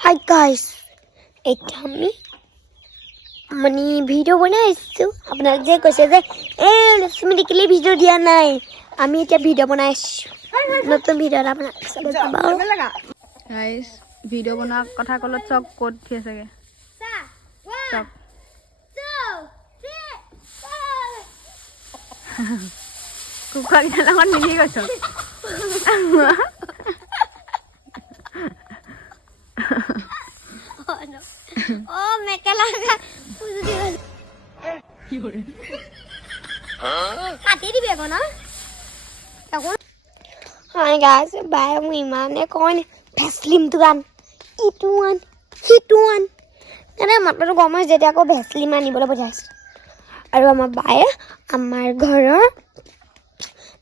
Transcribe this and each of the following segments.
Hi guys, এটা আমি মানে ভিডিও বনাইছো আপোনালোকে যে কৈছে যে লক্ষ্মী দেখিলে ভিডিও দিয়া নাই আমি এতিয়া ভিডিও বনাইছো নতুন ভিডিও আপোনালোকে চাব গাইস ভিডিও বনোৱা কথা কলত চক কোড থি আছেগে চক কুকুৰা কেইটামান মিলি গৈছ Oh, মেকেলা কাটি দিবি আকৌ না Hi guys, বাই মোৰ ইমানে কয় ভেচলিম দোকান ইটো আন সিটো আন মানে মাত্ৰ গৰম হৈ যেতিয়া আকৌ ভেচলিম আনিবলৈ পঠাইছে আৰু আমাৰ বায়ে আমাৰ ঘৰৰ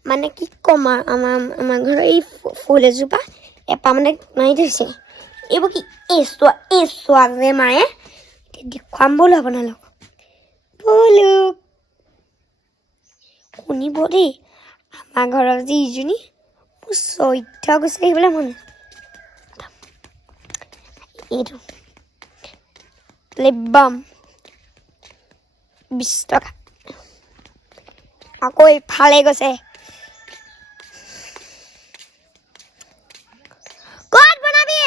মানে কি কম আমাৰ ঘৰৰ এই ফুল এজোপা এপা মানে মাৰি থৈছে এইবোৰ কি এচোৱা যে মায়ে দেখুৱাম বোলো আপোনালোক বোলো শুনিব দেই আমাৰ ঘৰৰ যি ইজনী মোৰ চৈধ্য গৈছে আহিবলৈ মন এইটো লিপবাম 20 টকা আকৌ ইফালে গৈছে ক'ত বনাবি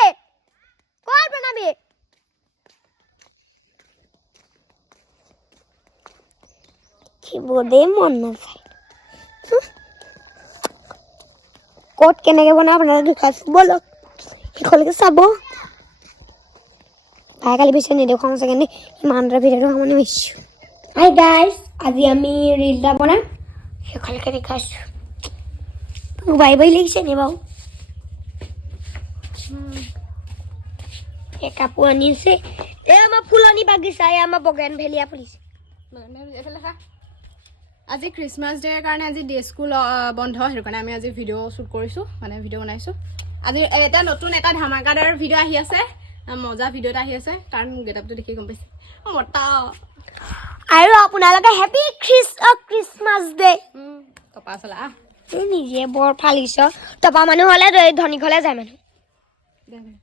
কিবদেই মন নাযায় ক'ত কেনেকৈ বনাই আপোনালোকে দেখাইছোঁ ব'লক সেইখনলৈকে চাব তাই কালি বেছি নেদেখুৱাওঁ চাগে নে ইমানটা ভিডিঅ'টো সামৰণি মাৰিছোঁ হাই গাইজ আজি আমি ৰিল এটা বনাম সেইখনলৈকে দেখাইছোঁ বাই লাগিছে নে বাৰু এই কাপোৰ আনিছে এই আমাৰ ফুলনি বাগিচা এই আমাৰ বগেন ভেলিয়া ফুলিছে আজি ক্ৰিসমাস ডে কাৰণে আজি ডে স্কুল বন্ধ হেতু কাৰণে আমি আজি ভিডিও শুট কৰিছো মানে ভিডিও বনাইছো আজি এটা নতুন এটা ধামাকাদাৰ ভিডিও আহি আছে মজা ভিডিও এটা আহি আছে কাৰণ গেটআপটো দেখি গম পাইছে মটা আৰু আপোনালোকে হেপী ক্ৰিসমাস ডে টপা চলা নিজে বৰ ফালিছ টপা মানুহ হ'লে ধনী ঘৰলৈ যায় মানুহ